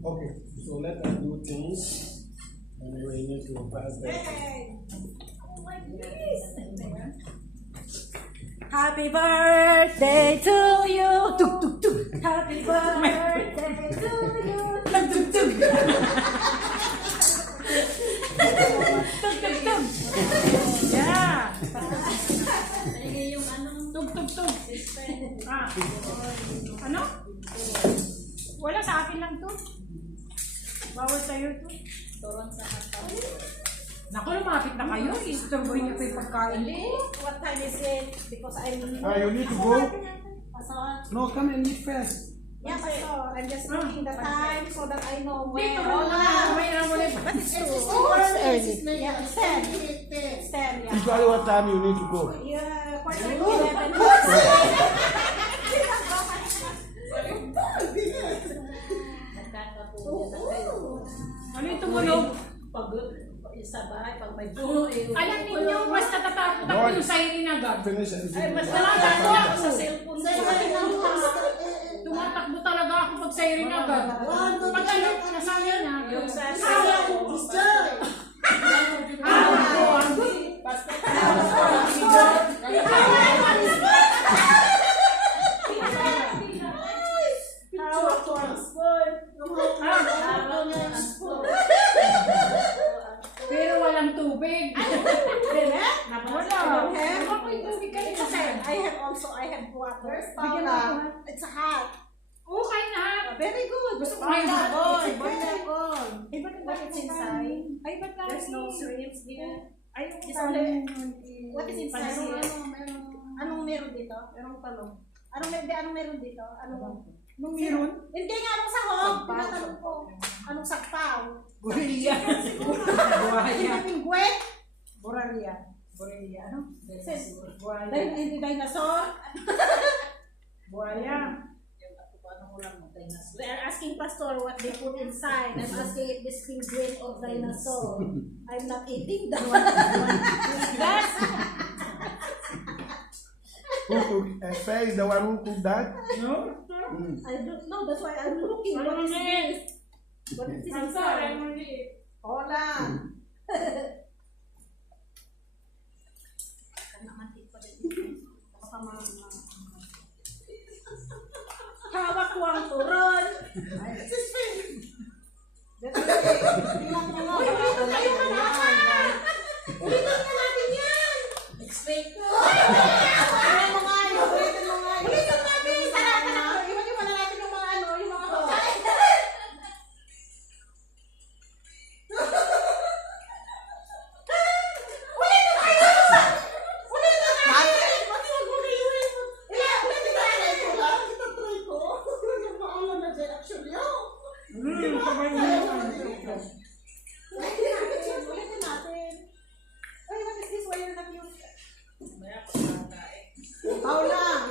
Okay, so let us do things. And we need to pass that. Happy birthday to you. Tuk tuk tuk. Happy birthday to you. Tuk tuk tuk. Tuk tuk tuk. Yeah. Tuk tuk tuk. Ah. Ano? Wala sa akin lang to. Bawal sa'yo to. Naku, lumapit na kayo. Istorboy niyo pa yung pagkain ko. What time is it? Because I'm... You need to go? Pastor. No, come and eat first. Yeah, Pastor. I'm just looking the time so that I know when. Dito mo na. May naman eh. But it's too early. Yeah, it's 10. It's 10, yeah. Usually what time you need to go? Yeah, quarter to 11. Ano yung tumunog? Pag sa bahay, pag may bulo, Alam ninyo, mas natatakot ako yung siren agad. Finish and ay, mas Wala nalago na. ako sa cellphone ko. Tumatakbo talaga ako pag siren agad. Pag ano, nasanay na. Yung sa Hawak ko. Hawak ko. Pero walang tubig. Wala. Ako yung tubig kayo kasi. I have water. Bigyan mo ako, ha? It's hot. Oo, kain na ha. Very good. Gusto ko kain na. Boy, boy. Eh, ba't ang What bakit is inside? Ay, ba't lang? There's no shrimps here. Ay, It's only- What is inside Meron, here? meron. Anong meron dito? Merong talong. Anong meron dito? Anong Meron? Hindi nga anong sahog. Tinatanong ko. Anong sakpaw? Buhaya. Buhaya. Pinagwé? Boralia. Boralia. Ano? Buhaya. Hindi dinosaur? Buhaya. We are asking Pastor what they put inside. I'm asking if this pinguin of dinosaur. I'm not eating that one. That's Who cooked? Faye is the one who cooked that? No? I don't know. That's why I'm looking. Ano What is na this? What is this inside? Hola. Hawak ko ang turon. Uy, ulitin tayo ka naman. Ulitin na natin yan. Explain ko. Ulitin mo nga yun. Ulitin natin. Saratan ako. Iwan na natin yung mga ano, yung mga pagkain. Ulitin tayo! Ulitin natin! Pati wag mo kayo ulitin natin. Itatry ko. Yung maalam na dyan actually. Ulitin natin. Ay, what is this? Why you're not used? Paula!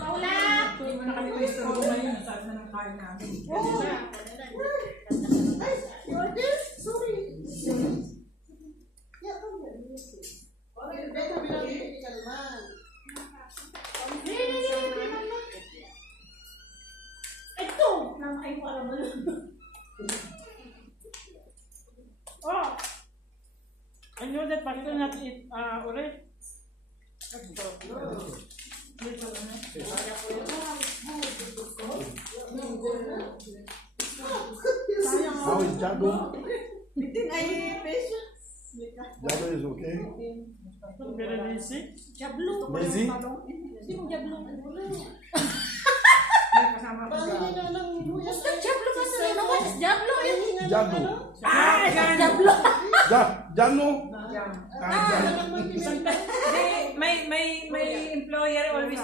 Paula! Hindi mo na kami pwesto ngayon. Sabi na ng kain namin. Oh! Ay, you're this? Sorry. Yeah, come here. Beto, bilang hindi ka naman. Ito! Nang ay para mo lang. Oh! I know that Pastor not eat ulit. How is Jago? Ay, peso. Jago is okay? Very lazy. Jablo. Busy? Sino jablo? May kasama ko sa... Basta jablo pa sa ano? What is jablo? Jago. Jablo. Jano? My employer always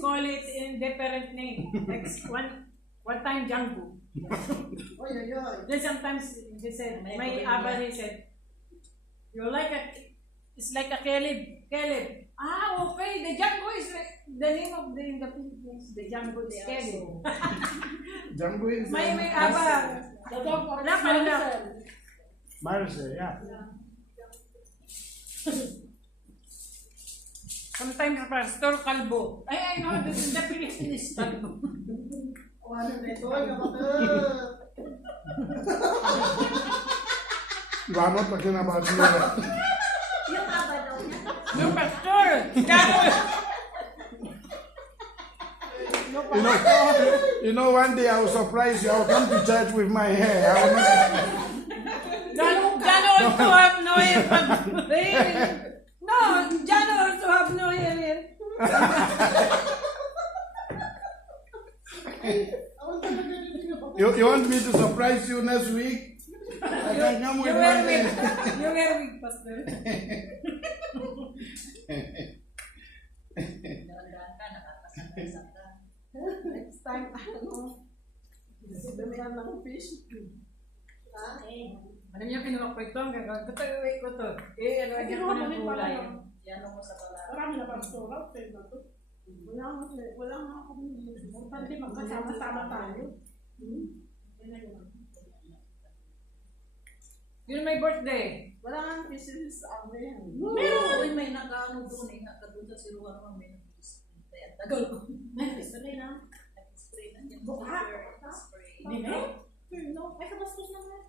call it in different name. Like one time Django. Then sometimes they said, my Abba he said, you're like it's like a Caleb. Ah, okay. The Django is the name of the Philippines. The Django is Caleb. Django is May Abba. Wala. Marcel, yeah. Sometimes Pastor Calbo. I know this is the Philippines Calbo. We're not talking about you. Yung aba daw niya. Yung pastor! Janor! You know, one day I will surprise you. I will come to church with my hair. I will not. Jan also have no hair. No, Jan also have no hair here. You want me to surprise you next week? I can come with You my wear wig. hair. You wear wig, pastor. Dahan-dahan ka, nakakasangka-sangka. Next time, ano? Dumihan ng fish. Ano niya kinuha ko ito? Ang gagawin ko ito. Iuwi ko ito. Ano niya ko ng kulay. Yan mo sa bala. Marami na pastora, pero na to. Wala nga ako. Pwede magkasama-sama tayo. Yun may birthday. Wala nga business sa amin. Pero may nag-ano doon eh, doon sa siruan mo, may nag-spray. Ang tagal ko. Nag-spray na. Nag-spray na yung Buka? spray. Hindi na? No, ay kabastos naman.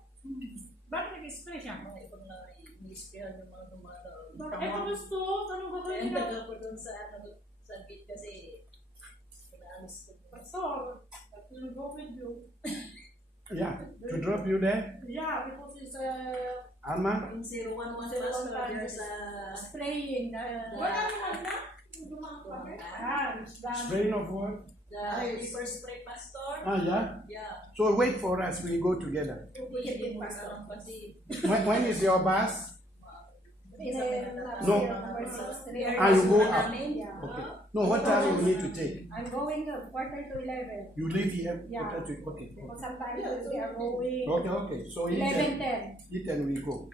Bakit nag-spray siya? Mga ibang na ni-sprayan yung mga dumadaw. Ay kabastos? Anong gagawin Ang na? tagal ko doon sa gate kasi pinaalis ko. Pastor, I will go with you. Yeah, to drop you there, Yeah, because it's Alma. Yung siruan mo sa Siruan pastor tayo. there sa... spraying. Wala naman na. Strain of what? The paper spray pastor. Ah, yeah. Yeah. So wait for us. We go together. Kuya din pastor kasi When is your bus? No. Ah, you go up. Yeah. Okay. No, what time you need to take? I'm going to 11:45. You leave here. Yeah. Okay. Because sometimes we are going Okay. So eat and 11:10. eat and we go.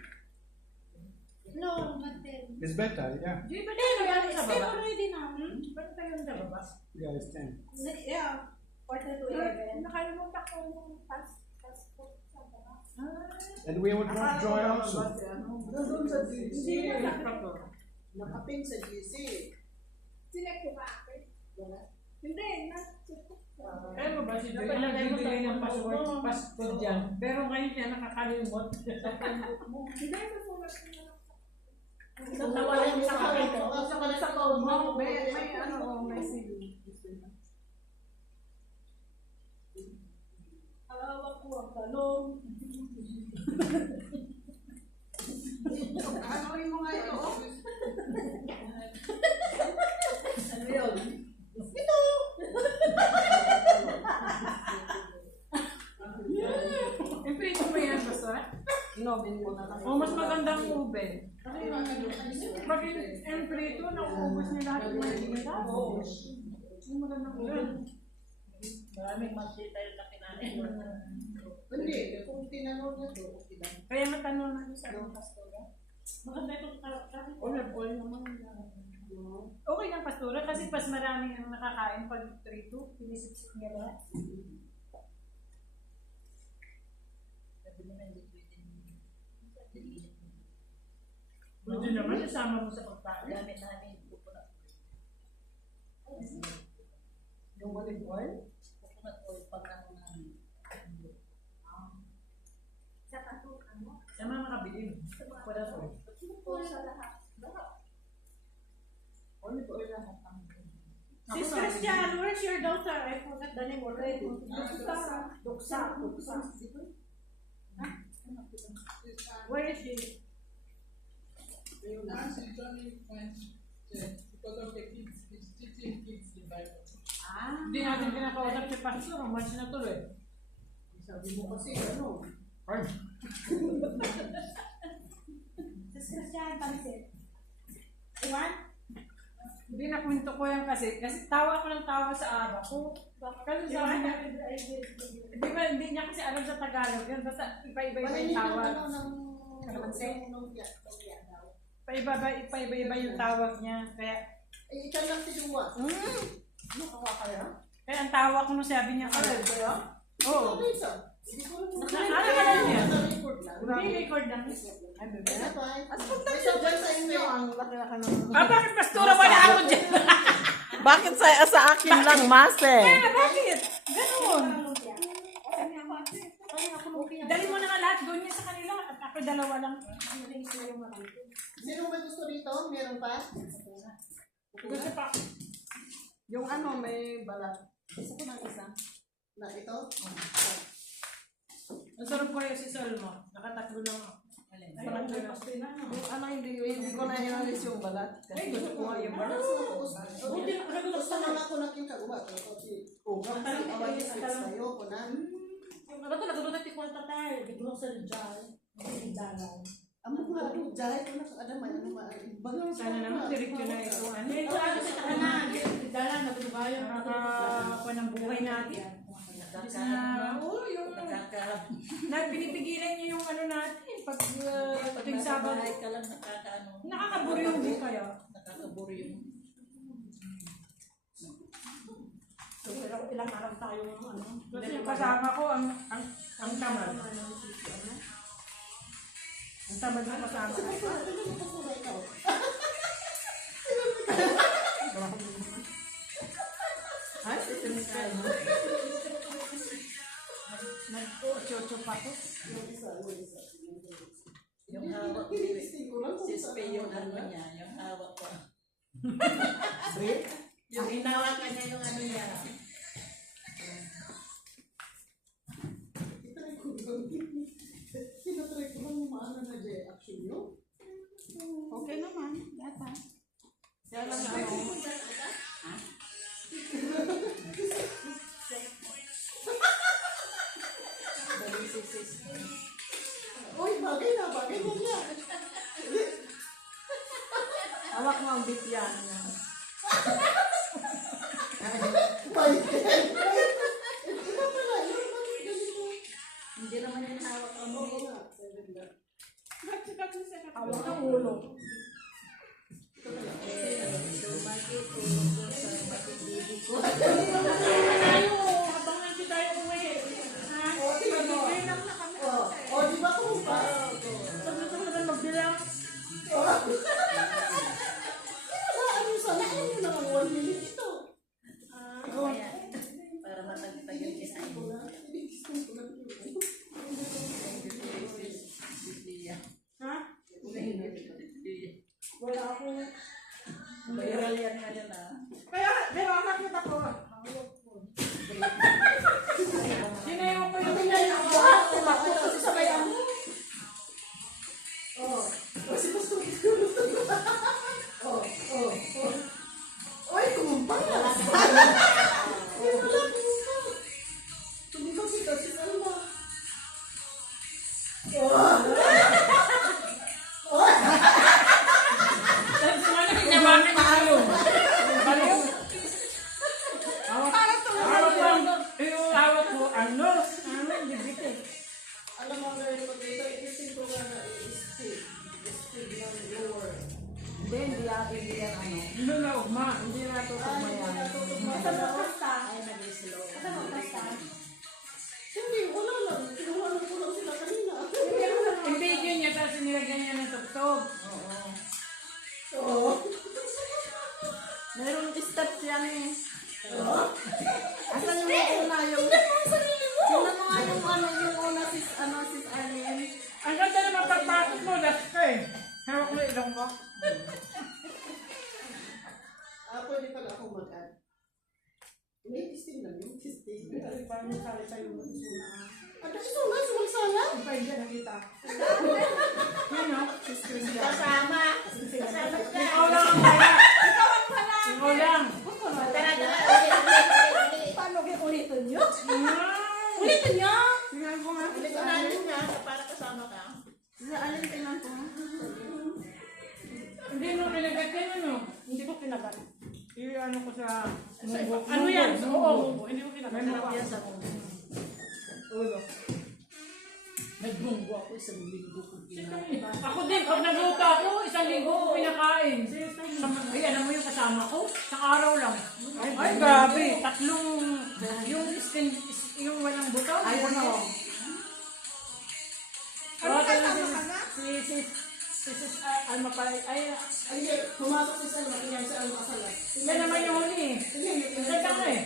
No, not 10. It's better. Yeah. Di ba tayo nag sa baba? already na. Ba't tayo sa baba? Yeah, it's 10. Yeah. 11:45. Nakalimutan ko yung Passport sa baba. And we would want joy also. Doon sa GC. Hindi na sakto. Nakaping sa GC. Select ko ba ako? Hindi, Kaya mo ba, sino pa nagbibigay ng password dyan? Pero ngayon siya nakakalimot. Hindi, masulat ko na. Nawalan mo sa akin. Sa phone mo, may ano, may sige. Hawak ko ang talong. Ano mo nga ito? Ano yun? Imprint mo yan, Pastora? Inobin mo na lang. O mas magandang oven. Pag imprito, nauubos niya lahat ng mga ginagawa. Oo. Yung magandang oven. Maraming monthly tayo na kinain. Hindi, kung tinanong niya to, okay lang. Kaya matanong natin sa mga Pastora. Maganda itong kahit Olive oil naman. Okay ng Pastora kasi pas marami ang nakakain pag trito. Pinisip-sip niya lahat. Sabi nila hindi pwede. Pwede naman, isama mo sa pagkain. Gamit namin coconut oil. Yung olive oil. Coconut oil pag ano namin. sa tato, ano? Sa mga makabilin. Wala po. Sa lahat. Olive oil lahat. Sis Christian, where's your daughter? I forgot the name already. Duksa. Where is she? Because of the kids, he's teaching kids the Bible. Hindi natin pinakausap si Pastor. Umalis na tuloy. Sabi mo kasi, ano? Fine. Sis Christian, pansit. Iwan? Hindi na kwento ko yan kasi tawa ko ng tawa sa aba ko. Kasi sabi niya, hindi niya kasi alam sa Tagalog yun. Basta iba-iba yung tawag. Iba-iba yung tawag niya. Kaya, Eh, ikan lang sinuwa. Nakawa kaya? kaya ang tawa ko nung sabi niya, Ano kaya? oo. Ano isa? Hindi ko alam kung Ano ka lang yan? record lang. Hindi record lang. Ay, bye. May sabi sa inyo ang laki-laki ng... Bakit Pastora wala ako dyan? Bakit sa akin lang, Mase? Bakit? Ganun. Parang ako lumpia. Dali mo na nga lahat doon niya sa kanila at ako dalawa lang. Sino ba gusto dito? Meron pa? Gusto pa. Yung ano, may balat. Gusto ko ng isa. Na ito? Ang sarap ko yung si Salma. Nakatatlo lang ako. Parang gano'n. Yung ano, hindi ko na inalis yung balat. Ay, gusto ko nga yung balat. Buti, gusto naman ako na kinagawa. Kasi, away sa sa'yo ko na. Ano to, nagdudot ti kwanta tayo. Di grocery jar. Di dalan. Ang mga ano, dahil ko na ano man. Bagang Sana naman diretso na ito. Ano? Ito ano sa kanan. Di dalan, nagdudubayan. Nakakakuha ng buhay natin. Oo, yung pinipigilan niyo yung ano natin. Pag tuwing Sabado. ka lang nakakaano. Nakakaburyong din kaya. Nakakaburo yung So, pero ilang araw tayo ng ano. Kasi yung kasama ko ang tamad. Ang tamad yung kasama ko. Ay, ito ni Kyle. Nag-chocho pa ko. yung hawak ko. Si Spay yung ano niya, yung hawak ko. Yung hinawakan niya yung ano niya. Tinatry ko lang yung maano na J action nyo. Okay naman. Yata. Kaya lang ano. Uy, bagay na niya. Hawak mo ang bityan. Hindi naman yung hawak ko. Hawak ang ulo. Tayo, habang hindi tayo uwi. O, di ba kung pa? Sabi ko na magbilang. Ano sana? Ano naman 1 minute ito? Kaya, para matagtag yung isa. Ha? Wala akong... Viral yan ngayon ah. Kaya, di ba, nakita ko. Sinayaw ko yung Kasi sabay ako. Kasi gusto ko. Oy, kumumpang na. Wala kumumpang. Tumibag si Kasi Alma. Hinawakan niya yung baliw. Hawak ko, ano? Bibit eh. Alam mo nga rin pag ito, itisip ko nga na i-speed. I-speed ng lower. Hindi yan ano. Hindi na ugma. Hindi na ito kumayan. Asa mo kasta? Ay, nag-slow. Asa mo kasta? Hindi, wala lang. Kinuha ko lang sila kanina. Yung video niya, tapos nilagyan niya ng tugtog. Oo. Merong steps yan eh. Asan yung una yung... Tingnan mo nga yung ano, yung una sis Alin. Ang ganda naman pagpasok mo, that's eh. Hawak mo ilong mo. Pwede pala akong mag-add. Hindi, testing lang yung testing. Parang sali tayo ng isuna. At kasi sunod, sumagsala. Pa hindi nakita. Yun o. Kasama. Kasama ka. Ikaw lang ang kaya. Ikaw lang. Tara, tara. Paano kayo ulitin nyo? Ulitin nyo? Tingnan ko nga. Hindi ko nanin nga, para kasama ka. Alin tingnan ko. Hindi nung nilagay kayo, ano? Hindi ko pinagat. I-ano ko sa munggo. Ano yan? Oo. Oo. Hindi ko pinagat. May mga Yan sa ulo. Nagbunggo ako isang linggo kung kinain. Ako din, pag nagluto ako, isang linggo ko pinakain. Ay, alam mo yung kasama ko? Sa araw lang. Ay, grabe. Tatlong, yung walang buto. Ay, ano? Ano kasama ka na? Si Alma pa. Ay, Hindi, pumasok si Salma. Iyan si Alma Salat. yan naman yung huli eh. Ganda ka eh.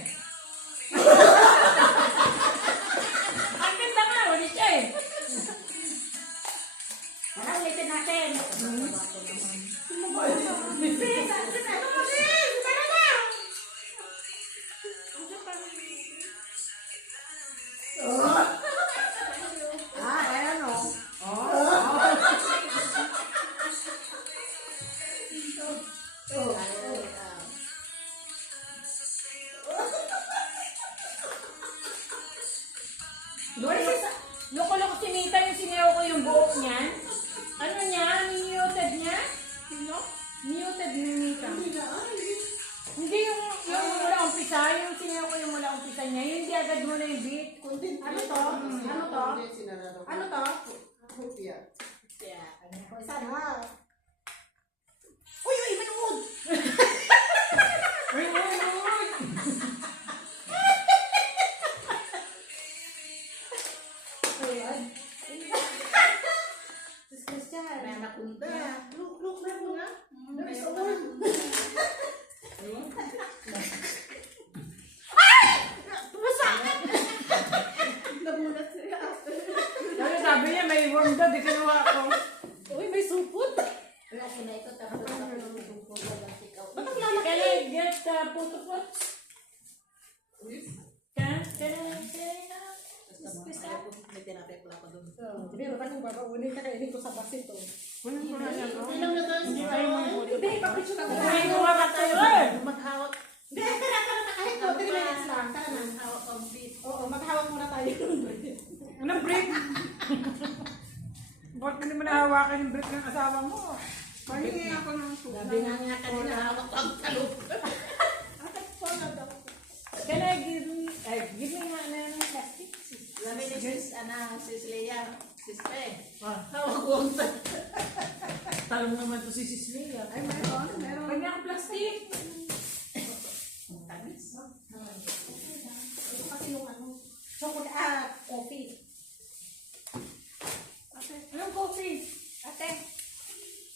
Loko-loko sinita yung sinayaw ko yung buhok niyan. Ano niya? Muted niya? Sino? Muted ni Mika. Hindi yung mula umpisa, yung sinayaw ko yung mula umpisa niya, yung hindi agad mo na yung beat. Ano to? Ano to? Ano to? Hopia. Yeah, kanya ko. Isa na. Uy, uy, manood! Uy, uy, uy! Ayan. Sis Christian. May anak punta. Look, meron nga. There is a Meron worm. Nagulat siya. Kasi sabi niya may worm daw, di kinuha ko. Uy, may supot. Ayoko na ito. Tapos ako ng supot. Ba't ang lalaki? Can I get photo pots? May tinapay pala pa doon. Hindi, ba kung babaunin ka kainin ko sa basit to? Kunin ko na yan. Ilang na tayo? Hindi tayo mag-photo. Hindi, papicture ka muna. Kunin ko nga ba tayo eh? Maghawak. Hindi, tara na. Kahit 3 minutes lang. Tara na. Maghawak ang beat. Oo, maghawak muna tayo. Anong break? Bakit hindi mo nahawakan yung break ng asawa mo? Pahingi ako ng suka. Sabi nga niya kanina, hawak ko ang talog. Can I give me nga na yung plastic? Sabi ni Sis Leia, Sis Pe, Ah. hawak ko ang talog. Talong naman to si Cecilia. Ay, meron. Pag nga plastic. Tamis. Ito kasi yung ano. Chocolate, coffee. Anong coffee? Ate.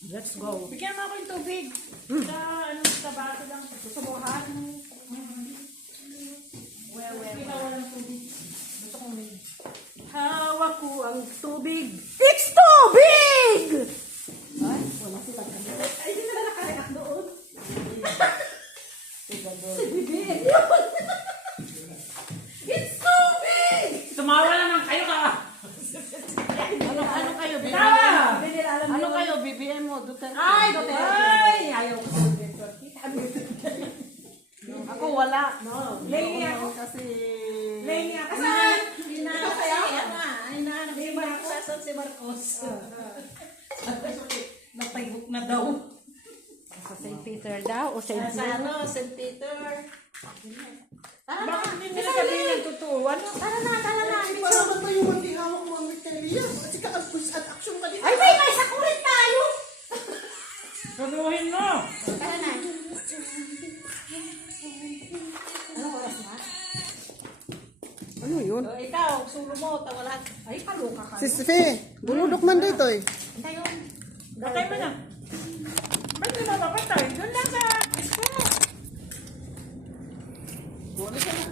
Let's go. Bigyan mo ako yung tubig. Sa baso lang. Gusto mo ha? Walang tubig. Gusto kong may. Hawak ko ang tubig. It's tubig! Ay, wala sila kami. Ay, hindi sila nakareact doon. It's tubig! Tumawa naman kayo ka. Ano kayo? Tawa! Hindi nila alam Ano yun. kayo? BBM mo? Duterte? Ay, ay! Ayaw ko. Ako wala. Lenny ako. Kasi... Lenny ako. Asan? Hinahanap si Ana. Hinahanap si Marcos. Asan si Marcos? Napaybook na daw. Sa St. Peter daw o St. Sa ano, St. Peter. Tara na. Bakit hindi nila sabihin ng totoo? Ano? Tara na. Hindi pa naman tayo maghihawak mo ang Victoria. Kasi action ka dito. Ay, may sakulit tayo. Sabuhin mo! Tara na. Anong oras na? Ano yun? O, ikaw, sulo mo, tawalan. Ay, paluka ka. Si Fe, buludok man dito eh. Tayo. Patay mo na. Ba't di mapapatay? Doon lang sa... Wala ka na.